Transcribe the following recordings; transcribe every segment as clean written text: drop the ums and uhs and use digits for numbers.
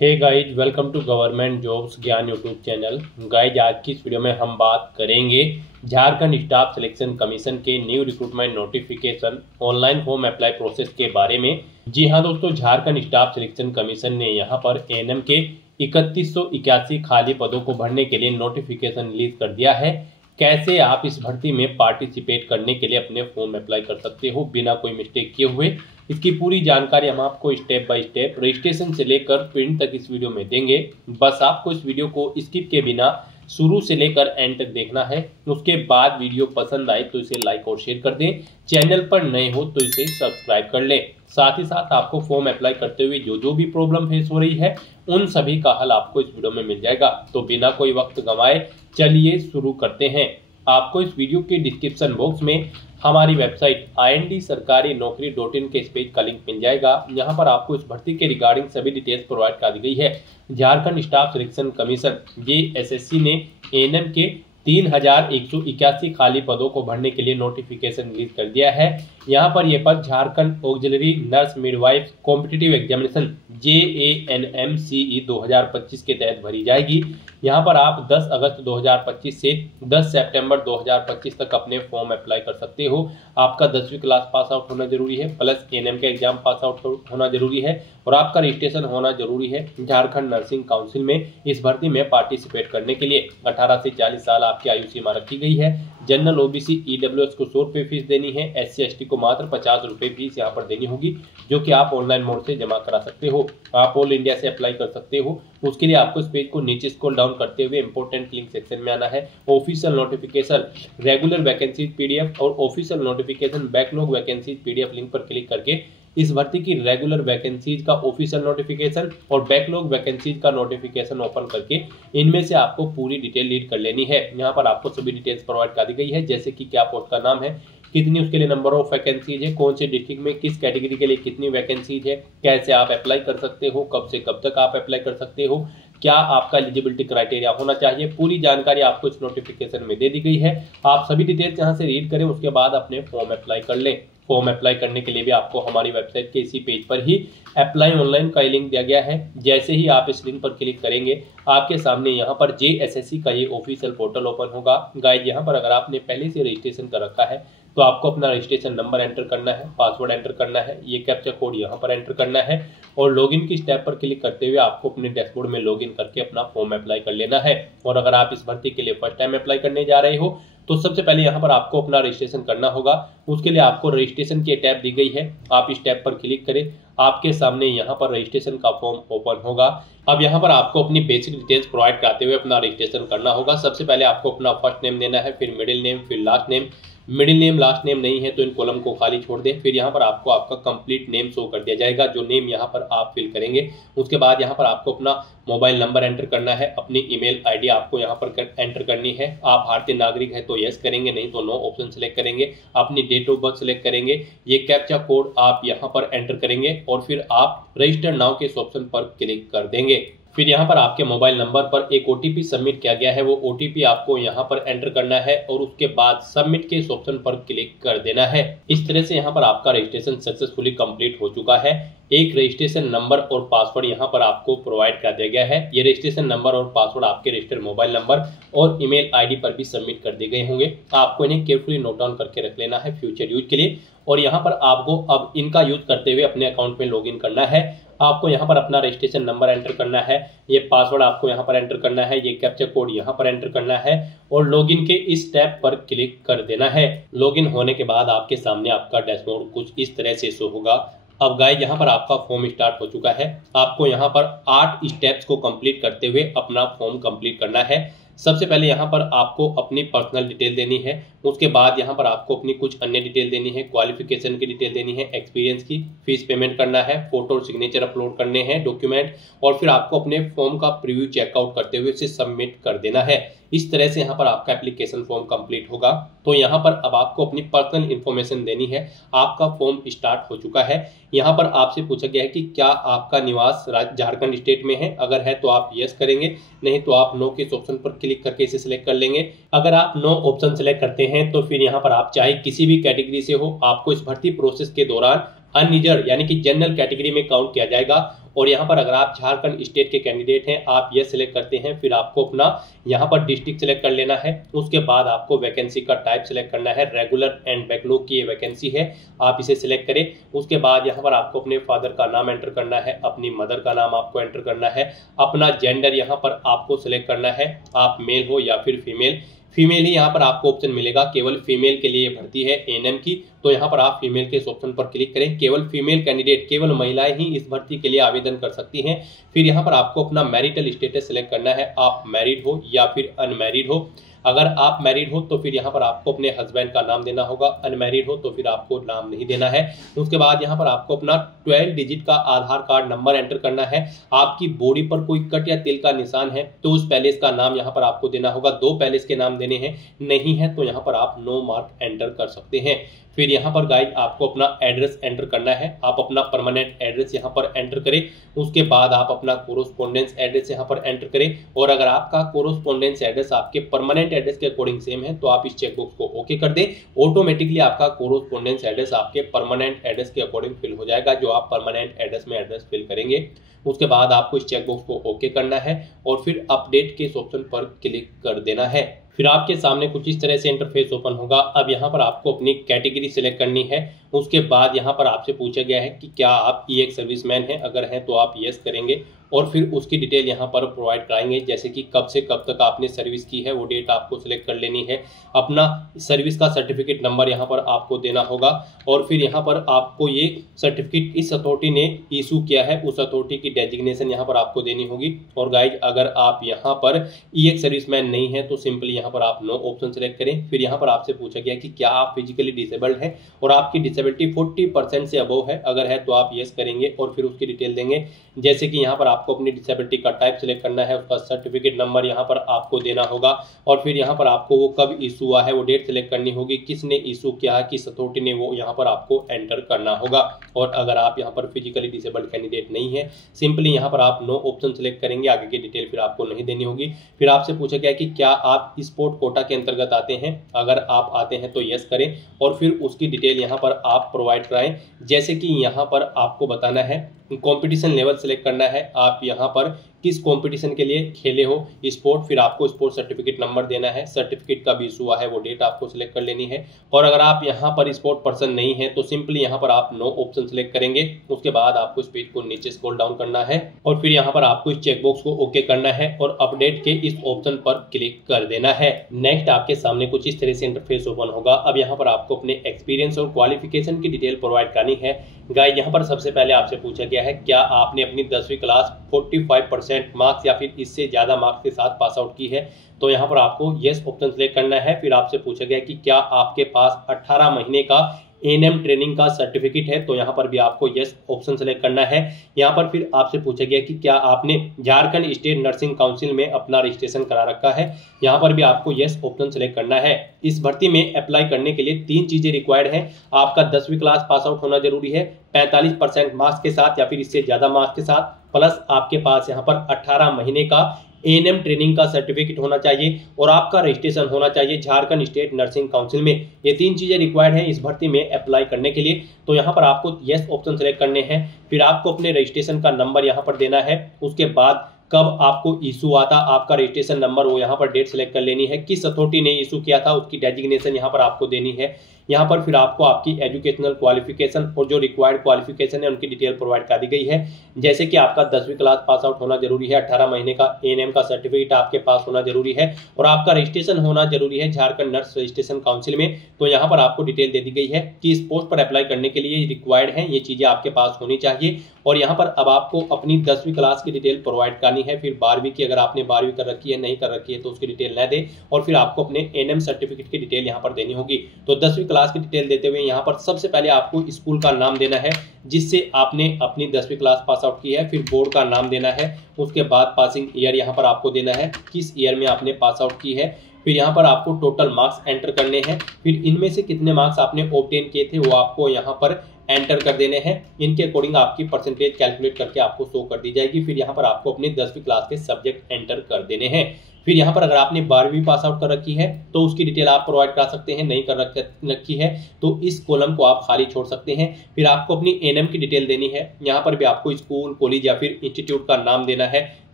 Hey guys, welcome to government jobs Gyan YouTube channel. Guys, आज की इस वीडियो में हम बात करेंगे झारखंड स्टाफ सिलेक्शन कमीशन के new recruitment notification online form apply process के बारे में। जी हाँ दोस्तों, झारखंड स्टाफ सिलेक्शन कमीशन ने यहाँ पर एएनएम के 3181 खाली पदों को भरने के लिए नोटिफिकेशन रिलीज कर दिया है। कैसे आप इस भर्ती में पार्टिसिपेट करने के लिए अपने फॉर्म अप्लाई कर सकते हो बिना कोई मिस्टेक किए हुए, इसकी पूरी जानकारी हम आपको स्टेप बाय स्टेप रजिस्ट्रेशन से लेकर प्रिंट तक इस वीडियो में देंगे। बस आपको इस वीडियो को स्किप के बिना शुरू से लेकर एंड तक देखना है। उसके बाद वीडियो पसंद आए तो इसे लाइक और शेयर कर दें। चैनल पर नए हो तो इसे सब्सक्राइब कर लें। साथ ही साथ आपको फॉर्म अप्लाई करते हुए जो भी प्रॉब्लम फेस हो रही है उन सभी का हल आपको इस वीडियो में मिल जाएगा। तो बिना कोई वक्त गंवाए चलिए शुरू करते हैं। आपको इस वीडियो के डिस्क्रिप्शन बॉक्स में हमारी वेबसाइट indSarkari-Naukri.in के इस पेज का लिंक मिल जाएगा। यहाँ पर आपको इस भर्ती के रिगार्डिंग सभी डिटेल्स प्रोवाइड कर दी गई है। Jharkhand staff selection commission JSSC ने एएनएम के 3181 खाली पदों को भरने के लिए नोटिफिकेशन रिलीज कर दिया है। यहाँ पर यह पद Jharkhand auxiliary nurse midwife competitive examination JANMCE 2025 के तहत भरी जाएगी। यहाँ पर आप 10 अगस्त 2025 से 10 सितंबर 2025 तक अपने फॉर्म अप्लाई कर सकते हो। आपका 10वीं क्लास पास आउट होना जरूरी है, प्लस एएनएम का एग्जाम पास आउट होना जरूरी है और आपका रजिस्ट्रेशन होना जरूरी है। झारखंड नर्सिंग काउंसिल में इस भर्ती में पार्टिसिपेट करने के लिए 18 से 40 साल आपकी आयु सीमा रखी गई है। जनरल OBC EWS को 100 रुपये फीस देनी है। SC ST को मात्र 50 रुपये फीस यहाँ पर देनी होगी, जो कि आप ऑनलाइन मोड से जमा करा सकते हो। आप ऑल इंडिया से अप्लाई कर सकते हो। उसके लिए आपको इस पेज को नीचे स्क्रॉल डाउन करते हुए इंपोर्टेंट लिंक सेक्शन में आना है। Official notification regular vacancies PDF और official notification backlog vacancies PDF link पर क्लिक करके इस भर्ती की रेगुलर वैकेंसीज का ऑफिशियल नोटिफिकेशन और बैकलॉग वैकेंसीज का नोटिफिकेशन ओपन करके इनमें से आपको पूरी डिटेल रीड कर लेनी है। यहाँ पर आपको सभी डिटेल्स प्रोवाइड कर दी गई है, जैसे कि क्या पोस्ट का नाम है, कितनी उसके लिए नंबर ऑफ वैकेंसीज है, कौन से डिस्ट्रिक्ट में किस कैटेगरी के लिए कितनी वैकेंसीज है, कैसे आप अप्लाई कर सकते हो, कब से कब तक आप अप्लाई कर सकते हो, क्या आपका एलिजिबिलिटी क्राइटेरिया होना चाहिए। पूरी जानकारी आपको इस नोटिफिकेशन में दे दी गई है। आप सभी डिटेल्स यहाँ से रीड करें, उसके बाद अपने फॉर्म अप्लाई कर लें। फॉर्म अप्लाई करने के लिए भी आपको हमारी वेबसाइट के इसी पेज पर ही अप्लाई ऑनलाइन का लिंक दिया गया है। जैसे ही आप इस लिंक पर क्लिक करेंगे आपके सामने यहाँ पर JSSC का ये ऑफिशियल पोर्टल ओपन होगा। गाइड, यहाँ पर अगर आपने पहले से रजिस्ट्रेशन कर रखा है तो आपको अपना रजिस्ट्रेशन नंबर एंटर करना है, पासवर्ड एंटर करना है, ये कैप्चा कोड यहाँ पर एंटर करना है और लॉगिन की स्टेप पर क्लिक करते हुए आपको अपने डैशबोर्ड में लॉगिन करके अपना फॉर्म अप्लाई कर लेना है। और अगर आप इस भर्ती के लिए फर्स्ट टाइम अप्लाई करने जा रहे हो तो सबसे पहले यहाँ पर आपको अपना रजिस्ट्रेशन करना होगा। उसके लिए आपको रजिस्ट्रेशन की टैब दी गई है, आप इस टैब पर क्लिक करें। आपके सामने यहाँ पर रजिस्ट्रेशन का फॉर्म ओपन होगा। अब यहाँ पर आपको अपनी बेसिक डिटेल्स प्रोवाइड कराते हुए अपना रजिस्ट्रेशन करना होगा। सबसे पहले आपको अपना फर्स्ट नेम देना है, फिर मिडिल नेम, फिर last name. Middle name last name नहीं है तो इन कॉलम को खाली छोड़ दें। फिर यहाँ पर आपको आपका कंप्लीट नेम शो कर दिया जाएगा, जो नेम यहाँ पर आप फिल करेंगे। उसके बाद यहाँ पर आपको अपना मोबाइल नंबर एंटर करना है, अपनी ईमेल ID आपको यहाँ पर एंटर करनी है। आप भारतीय नागरिक है तो यस करेंगे, नहीं तो नो ऑप्शन सेलेक्ट करेंगे। अपनी डेट ऑफ बर्थ सेलेक्ट करेंगे, ये कैप्चा कोड आप यहाँ पर एंटर करेंगे और फिर आप रजिस्टर नाउ के इस ऑप्शन पर क्लिक कर देंगे। फिर यहाँ पर आपके मोबाइल नंबर पर एक OTP सबमिट किया गया है, वो OTP आपको यहाँ पर एंटर करना है और उसके बाद सबमिट के इस ऑप्शन पर क्लिक कर देना है। इस तरह से यहाँ पर आपका रजिस्ट्रेशन सक्सेसफुली कंप्लीट हो चुका है। एक रजिस्ट्रेशन नंबर और पासवर्ड यहाँ पर आपको प्रोवाइड कर दिया गया है। ये रजिस्ट्रेशन नंबर और पासवर्ड आपके रजिस्टर्ड मोबाइल नंबर और ईमेल ID पर भी सबमिट कर दिए गए होंगे। आपको इन्हें केयरफुली नोट डाउन करके रख लेना है फ्यूचर यूज के लिए। और यहाँ पर आपको अब इनका यूज करते हुए अपने अकाउंट में लॉगिन करना है। आपको यहाँ पर अपना रजिस्ट्रेशन नंबर एंटर करना है, ये पासवर्ड आपको यहाँ पर एंटर करना है, ये कैप्चा कोड यहाँ पर एंटर करना है और लॉगिन के इस टैब पर क्लिक कर देना है। लॉगिन होने के बाद आपके सामने आपका डैशबोर्ड कुछ इस तरह से शो होगा। अब गाइस, यहाँ पर आपका फॉर्म स्टार्ट हो चुका है। आपको यहाँ पर 8 स्टेप्स को कंप्लीट करते हुए अपना फॉर्म कंप्लीट करना है। सबसे पहले यहाँ पर आपको अपनी पर्सनल डिटेल देनी है। उसके बाद यहाँ पर आपको अपनी कुछ अन्य डिटेल देनी है, क्वालिफिकेशन की डिटेल देनी है, एक्सपीरियंस की, फीस पेमेंट करना है, फोटो और सिग्नेचर अपलोड करने हैं, डॉक्यूमेंट, और फिर आपको अपने फॉर्म का प्रीव्यू चेकआउट करते हुए इसे सबमिट कर देना है। इस तरह से यहाँ पर आपका एप्लीकेशन फॉर्म कंप्लीट होगा। तो यहाँ पर अब आपको अपनी पर्सनल इन्फॉर्मेशन देनी है। आपका फॉर्म स्टार्ट हो चुका है। यहाँ पर आपसे पूछा गया है कि क्या आपका निवास झारखंड स्टेट में है। अगर है तो आप यस करेंगे, नहीं तो आप नो के इस ऑप्शन पर क्लिक करके इसे सिलेक्ट कर लेंगे। अगर आप नो ऑप्शन सिलेक्ट करते हैं तो फिर यहाँ पर आप चाहे किसी भी कैटेगरी से हो, आपको इस भर्ती प्रोसेस के दौरान अनरिजर्व यानी कि जनरल कैटेगरी में काउंट किया जाएगा और यहाँ पर अगर आप झारखंड स्टेट के कैंडिडेट हैं, आप ये सिलेक्ट करते हैं, फिर आपको अपना यहाँ पर डिस्ट्रिक्ट सेलेक्ट कर लेना है। उसके बाद आपको वैकेंसी का टाइप सेलेक्ट करना है, रेगुलर एंड बैकलॉग की ये वैकेंसी है, आप इसे सिलेक्ट करें। उसके बाद यहाँ पर आपको अपने फादर का नाम एंटर करना है, अपनी मदर का नाम आपको एंटर करना है, अपना जेंडर यहाँ पर आपको सिलेक्ट करना है, आप मेल हो या फिर फीमेल। फीमेल ही यहाँ पर आपको ऑप्शन मिलेगा, केवल फीमेल के लिए भर्ती है एएनएम की, तो यहाँ पर आप फीमेल के इस ऑप्शन पर क्लिक करें। केवल फीमेल कैंडिडेट, केवल महिलाएं ही इस भर्ती के लिए आवेदन कर सकती हैं। फिर यहाँ पर आपको अपना मैरिटल स्टेटस सिलेक्ट करना है, आप मैरिड हो या फिर अनमैरिड हो। अगर आप मैरिड हो तो फिर यहाँ पर आपको अपने हस्बैंड का नाम देना होगा, अनमैरिड हो तो फिर आपको नाम नहीं देना है। उसके बाद यहाँ पर आपको अपना 12 डिजिट का आधार कार्ड नंबर एंटर करना है। आपकी बॉडी पर कोई कट या तिल का निशान है तो उस पैलेस का नाम यहाँ पर आपको देना होगा, 2 पैलेस के नाम देने हैं, नहीं है तो यहाँ पर आप नो मार्क एंटर कर सकते हैं। फिर यहाँ पर गाइस आपको अपना एड्रेस एंटर करना है, आप अपना परमानेंट एड्रेस यहाँ पर एंटर करें। उसके बाद आप अपना कोरोस्पोंडेंस एड्रेस यहाँ पर एंटर करें, और अगर आपका कोरोस्पोंडेंस एड्रेस आपके परमानेंट एड्रेस के अकॉर्डिंग सेम है तो आप इस चेकबॉक्स को ओके कर दें। ऑटोमेटिकली आपका कोरोस्पोंडेंस एड्रेस आपके परमानेंट एड्रेस के अकॉर्डिंग फिल हो जाएगा, जो आप परमानेंट एड्रेस में एड्रेस फिल करेंगे। उसके बाद आपको इस चेकबॉक्स को ओके करना है और फिर अपडेट के इस ऑप्शन पर क्लिक कर देना है। फिर आपके सामने कुछ इस तरह से इंटरफेस ओपन होगा। अब यहाँ पर आपको अपनी कैटेगरी सिलेक्ट करनी है। उसके बाद यहाँ पर आपसे पूछा गया है कि क्या आप ई सर्विसमैन हैं, अगर हैं तो आप यस करेंगे और फिर उसकी डिटेल यहाँ पर प्रोवाइड कराएंगे, जैसे कि कब से कब तक आपने सर्विस की है वो डेट आपको सिलेक्ट कर लेनी है। अपना सर्विस का सर्टिफिकेट नंबर यहाँ पर आपको देना होगा और फिर यहाँ पर आपको ये सर्टिफिकेट इस अथॉरिटी ने इशू किया है उस अथॉरिटी की डेजिग्नेशन यहाँ पर आपको देनी होगी। और गाइज अगर आप यहाँ पर ई सर्विसमैन नहीं है तो सिंपली यहाँ पर आप नो ऑप्शन सेलेक्ट करें। फिर यहाँ पर आपसे पूछा गया कि क्या आप फिजिकली डिसेबल्ड हैं और आपकी डिसेबिलिटी 40% से अबव है, अगर है तो आप यस करेंगे और फिर उसकी डिटेल देंगे, जैसे कि यहाँ पर आपको अपनी डिसेबिलिटी का टाइप सिलेक्ट करना है, उसका सर्टिफिकेट नंबर यहाँ पर आपको देना होगा और फिर यहाँ पर आपको वो कब इशू हुआ है वो डेट सिलेक्ट करनी होगी, किसने इशू किया है, किस अथॉरिटी ने, वो यहाँ पर आपको एंटर करना होगा। और अगर आप यहाँ पर फिजिकली डिसेबल्ड कैंडिडेट नहीं है, सिंपली यहाँ पर आप नो ऑप्शन सिलेक्ट करेंगे, आगे की डिटेल फिर आपको नहीं देनी होगी। फिर आपसे पूछा गया कि क्या आप स्पोर्ट कोटा के अंतर्गत आते हैं, अगर आप आते हैं तो यस करें और फिर उसकी डिटेल यहाँ पर आप प्रोवाइड कराएं, जैसे कि यहाँ पर आपको बताना है कंपटीशन लेवल सिलेक्ट करना है, आप यहाँ पर किस कंपटीशन के लिए खेले हो स्पोर्ट, फिर आपको स्पोर्ट सर्टिफिकेट नंबर देना है, सर्टिफिकेट कब इशू हुआ है वो डेट आपको सिलेक्ट कर लेनी है। और अगर आप यहाँ पर स्पोर्ट पर्सन नहीं है तो सिंपली यहाँ पर आप नो ऑप्शन सिलेक्ट करेंगे। उसके बाद आपको इस पेज को नीचे स्क्रॉल डाउन करना है और फिर यहाँ पर आपको इस चेकबॉक्स को ओके करना है और अपडेट के इस ऑप्शन पर क्लिक कर देना है। नेक्स्ट आपके सामने कुछ इस तरह से इंटरफेस ओपन होगा। अब यहाँ पर आपको अपने एक्सपीरियंस और क्वालिफिकेशन की डिटेल प्रोवाइड करनी है। गाइस यहाँ पर सबसे पहले आपसे पूछा गया है क्या आपने अपनी 10वीं क्लास 45% मार्क्स या फिर इससे ज्यादा मार्क्स के साथ पास आउट की है, तो यहाँ पर आपको यस ऑप्शन सेलेक्ट करना है। फिर आपसे पूछा गया कि क्या आपके पास 18 महीने का एएनएम ट्रेनिंग का सर्टिफिकेट है, तो यहाँ पर भी आपको यस ऑप्शन सेलेक्ट करना है। यहाँ पर फिर आपसे पूछा गया कि क्या आपने झारखंड स्टेट नर्सिंग काउंसिल में अपना रजिस्ट्रेशन करा रखा है, यहाँ पर भी आपको यस ऑप्शन सेलेक्ट करना है। इस भर्ती में अप्लाई करने के लिए 3 चीजें रिक्वायर्ड हैं। आपका 10वीं क्लास पास आउट होना जरूरी है 45% मार्क्स के साथ या फिर इससे ज्यादा मार्क्स के साथ, प्लस आपके पास यहाँ पर 18 महीने का एएनएम ट्रेनिंग का सर्टिफिकेट होना चाहिए और आपका रजिस्ट्रेशन होना चाहिए झारखंड स्टेट नर्सिंग काउंसिल में। ये 3 चीजें रिक्वायर्ड हैं इस भर्ती में अप्लाई करने के लिए, तो यहाँ पर आपको यस ऑप्शन सेलेक्ट करने हैं। फिर आपको अपने रजिस्ट्रेशन का नंबर यहाँ पर देना है। उसके बाद कब आपको इशू आता, आपका रजिस्ट्रेशन नंबर, वो यहाँ पर डेट सेलेक्ट कर लेनी है, किस अथॉरिटी ने इशू किया था उसकी डेजिग्नेशन यहाँ पर आपको देनी है। यहाँ पर फिर आपको आपकी एजुकेशनल क्वालिफिकेशन और जो रिक्वायर्ड क्वालिफिकेशन है उनकी डिटेल प्रोवाइड कर दी गई है, जैसे कि आपका 10वीं क्लास पास आउट होना जरूरी है, 18 महीने का एएनएम का सर्टिफिकेट आपके पास होना जरूरी है और आपका रजिस्ट्रेशन होना जरूरी है झारखंड नर्स रजिस्ट्रेशन काउंसिल में। तो यहाँ पर आपको डिटेल दे दी गई है कि इस पोस्ट पर अप्लाई करने के लिए रिक्वायर्ड है, ये चीजें आपके पास होनी चाहिए। और यहाँ पर अब आपको अपनी 10वीं क्लास की डिटेल प्रोवाइड करनी है, फिर 12वीं की, अगर आपने 12वीं कर रखी है, नहीं कर रखी है तो उसकी डिटेल न दे, और फिर आपको अपने एएनएम सर्टिफिकेट की डिटेल यहाँ पर देनी होगी। तो 10वीं क्लास की डिटेल देते हुए यहाँ पर सबसे पहले आपको स्कूल का नाम देना है जिससे आपने अपनी 10वीं क्लास पास आउट की है, फिर बोर्ड का नाम देना है, उसके बाद पासिंग ईयर यहाँ पर आपको देना है, किस ईयर में आपने पास आउट की है, फिर यहाँ पर आपको टोटल मार्क्स एंटर करने हैं। फिर इनमें से कितने मार्क्स आपने ऑब्टेन किए थे वो आपको यहाँ पर एंटर कर देने हैं। इनके अकॉर्डिंग आपकी परसेंटेज कैलकुलेट करके आपको शो कर दी जाएगी। फिर यहाँ पर आपको अपनी 10वीं क्लास के सब्जेक्ट एंटर कर देने हैं। फिर यहाँ पर अगर आपने 12वीं पास आउट कर रखी है तो उसकी डिटेल आप प्रोवाइड कर सकते हैं, नहीं कर रखी है तो इस कॉलम को आप खाली छोड़ सकते हैं। फिर आपको अपनी एनएम की डिटेल देनी है। यहाँ पर भी आपको स्कूल, कॉलेज या फिर इंस्टीट्यूट का नाम देना है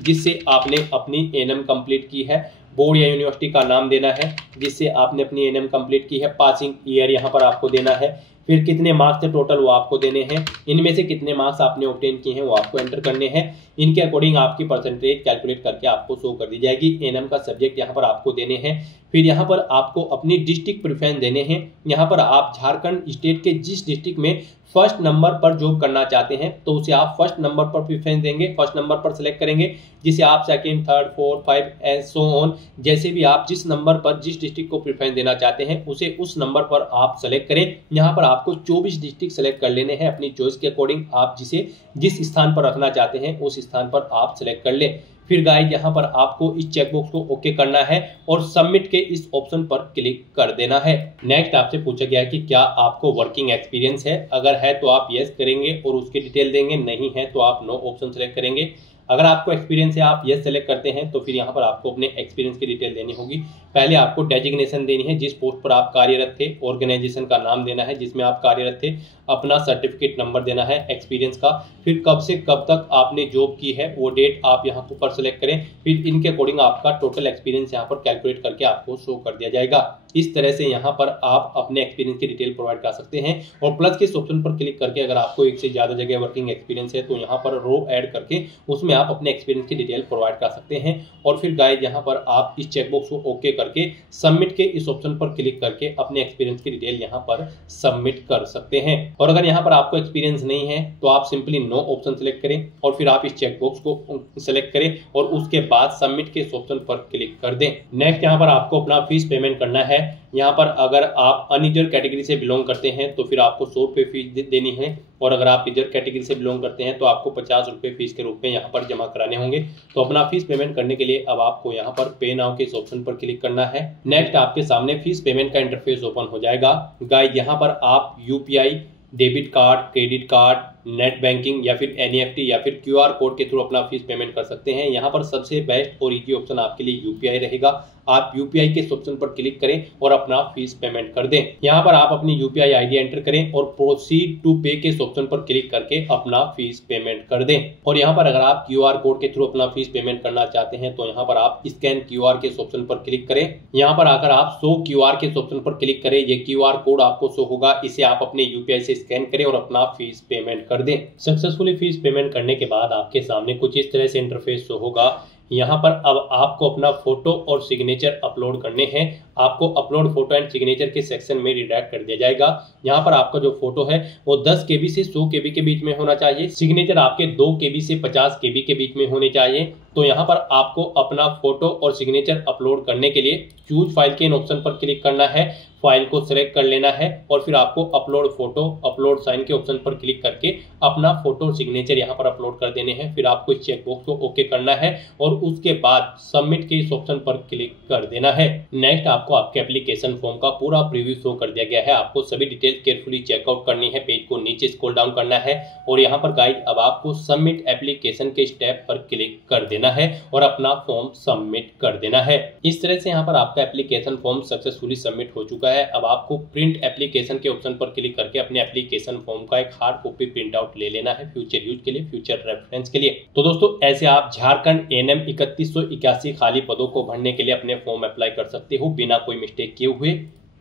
जिससे आपने अपनी एनएम कंप्लीट की है। बोर्ड या यूनिवर्सिटी का नाम देना है जिससे आपने अपनी एनएम कंप्लीट की है। पासिंग ईयर यहाँ पर आपको देना है। फिर कितने मार्क्स थे टोटल वो आपको देने हैं। इनमें से कितने मार्क्स आपने ऑब्टेन किए हैं वो आपको एंटर करने हैं। इनके अकॉर्डिंग आपकी परसेंटेज कैलकुलेट करके आपको शो कर दी जाएगी। एनएम का सब्जेक्ट यहाँ पर आपको देने हैं। फिर यहाँ पर आपको अपनी डिस्ट्रिक्ट प्रेफरेंस देने हैं। यहाँ पर आप झारखंड स्टेट के जिस डिस्ट्रिक्ट में फर्स्ट नंबर पर जॉब करना चाहते हैं तो उसे आप फर्स्ट नंबर पर प्रेफरेंस देंगे, फर्स्ट नंबर पर सेलेक्ट करेंगे, जिसे आप second, third, fourth, 5 and so on, जैसे भी आप जिस नंबर पर जिस डिस्ट्रिक्ट को प्रेफरेंस देना चाहते हैं उसे उस नंबर पर आप सेलेक्ट करें। यहाँ पर आपको 24 डिस्ट्रिक्ट सेलेक्ट कर लेने हैं अपनी चॉइस के अकॉर्डिंग। आप जिसे जिस स्थान पर रखना चाहते हैं उस स्थान पर आप सेलेक्ट कर लें। फिर गाइस यहाँ पर आपको इस चेकबॉक्स को ओके करना है और सबमिट के इस ऑप्शन पर क्लिक कर देना है। नेक्स्ट आपसे पूछा गया कि क्या आपको वर्किंग एक्सपीरियंस है। अगर है तो आप यस करेंगे और उसकी डिटेल देंगे, नहीं है तो आप नो ऑप्शन सेलेक्ट करेंगे। अगर आपको एक्सपीरियंस है, आप यस सेलेक्ट करते हैं तो फिर यहाँ पर आपको अपने एक्सपीरियंस की डिटेल देनी होगी। पहले आपको डेजिग्नेशन देनी है, जिस पोस्ट पर आप कार्यरत थे, ऑर्गेनाइजेशन का नाम देना है जिसमें आप कार्यरत थे, अपना सर्टिफिकेट नंबर देना है एक्सपीरियंस का, फिर कब से कब तक आपने जॉब की है वो डेट आप यहाँ पर सेलेक्ट करें। फिर इनके अकॉर्डिंग आपका टोटल एक्सपीरियंस यहाँ पर कैलकुलेट करके आपको शो कर दिया जाएगा। इस तरह से यहाँ पर आप अपने एक्सपीरियंस की डिटेल प्रोवाइड कर सकते हैं। और प्लस के ऑप्शन पर क्लिक करके अगर आपको एक से ज़्यादा जगह वर्किंग एक्सपीरियंस है तो यहाँ पर रो ऐड करके उसमें आप अपने एक्सपीरियंस की डिटेल प्रोवाइड कर सकते हैं। और फिर गाइस यहाँ पर आप इस चेकबॉक्स को ओके करके सबमिट के इस ऑप्शन पर क्लिक करके अपने एक्सपीरियंस की डिटेल यहाँ पर सबमिट कर सकते हैं। और अगर यहाँ पर आपको एक्सपीरियंस नहीं है तो आप सिंपली नो ऑप्शन सेलेक्ट करें और फिर आप इस चेकबॉक्स को सेलेक्ट करें और उसके बाद सबमिट के इस ऑप्शन पर क्लिक कर दें। नेक्स्ट यहाँ पर आपको अपना फीस पेमेंट करना है। यहाँ पर अगर आप अनरिजर्व कैटेगरी से बिलोंग करते हैं तो फिर आपको 100 रुपये फीस देनी है और अगर आप रिजर्व कैटेगरी से बिलोंग करते हैं तो आपको 50 रुपये फीस के रूप में यहाँ पर जमा कराने होंगे। तो अपना फीस पेमेंट करने के लिए अब आपको यहाँ पर पे नाउ के इस ऑप्शन पर क्लिक करना है। नेक्स्ट आपके सामने फीस पेमेंट का इंटरफेस ओपन हो जाएगा। गाइस यहाँ पर आप UPI, debit card, credit card, net banking या फिर एनईएफटी या फिर क्यूआर कोड के थ्रू अपना फीस पेमेंट कर सकते हैं। यहाँ पर सबसे बेस्ट और इजी ऑप्शन आपके लिए यूपीआई रहेगा। आप यूपीआई के ऑप्शन पर क्लिक करें और अपना फीस पेमेंट कर दें। यहाँ पर आप अपनी यूपीआई आईडी एंटर करें और प्रोसीड टू पे के ऑप्शन पर क्लिक करके अपना फीस पेमेंट कर दें। और यहाँ पर अगर आप क्यूआर कोड के थ्रू अपना फीस पेमेंट करना चाहते हैं तो यहाँ पर आप स्कैन क्यूआर के ऑप्शन पर क्लिक करें। यहाँ पर आकर आप शो क्यूआर के ऑप्शन पर क्लिक करें। ये क्यूआर कोड आपको शो होगा, इसे आप अपने यूपीआई से स्कैन करें और अपना फीस पेमेंट कर दें। सक्सेसफुली फीस पेमेंट करने के बाद आपके सामने कुछ इस तरह से इंटरफेस शो होगा। यहाँ पर अब आपको अपना फोटो और सिग्नेचर अपलोड करने हैं। आपको अपलोड फोटो एंड सिग्नेचर के सेक्शन में रिडायरेक्ट कर दिया जाएगा। यहाँ पर आपका जो फोटो है वो 10 KB से 100 KB के बीच में होना चाहिए। सिग्नेचर आपके 2 KB से 50 KB के बीच में होने चाहिए। तो यहाँ पर आपको अपना फोटो और सिग्नेचर अपलोड करने के लिए चूज फाइल के इन ऑप्शन पर क्लिक करना है, फाइल को सिलेक्ट कर लेना है और फिर आपको अपलोड फोटो, अपलोड साइन के ऑप्शन पर क्लिक करके अपना फोटो और सिग्नेचर यहाँ पर अपलोड कर देने हैं। फिर आपको इस चेकबॉक्स को ओके करना है और उसके बाद सबमिट के इस ऑप्शन पर क्लिक कर देना है। नेक्स्ट आपको आपके एप्लीकेशन फॉर्म का पूरा प्रीव्यू शो कर दिया गया है। आपको सभी डिटेल केयरफुली चेकआउट करनी है। पेज को नीचे स्क्रॉल डाउन करना है और यहाँ पर गाइड अब आपको सबमिट एप्लीकेशन के स्टेप पर क्लिक कर देना है और अपना फॉर्म सबमिट कर देना है। इस तरह से यहाँ पर आपका एप्लीकेशन फॉर्म सक्सेसफुली सबमिट हो चुका है। अब आपको प्रिंट एप्लीकेशन के ऑप्शन पर क्लिक करके अपने एप्लीकेशन फॉर्म का एक हार्ड कॉपी प्रिंट आउट ले लेना है फ्यूचर यूज के लिए, फ्यूचर रेफरेंस के लिए। तो दोस्तों ऐसे आप झारखंड एनएम 3181 खाली पदों को भरने के लिए अपने फॉर्म अप्लाई कर सकते हो बिना कोई मिस्टेक किए हुए।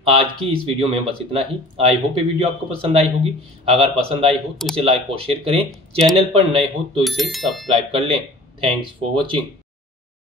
आज की इस वीडियो में बस इतना ही। आई होप ये वीडियो आपको पसंद आई होगी। अगर पसंद आई हो तो इसे लाइक और शेयर करें। चैनल पर नए हो तो इसे सब्सक्राइब कर लें। Thanks for watching.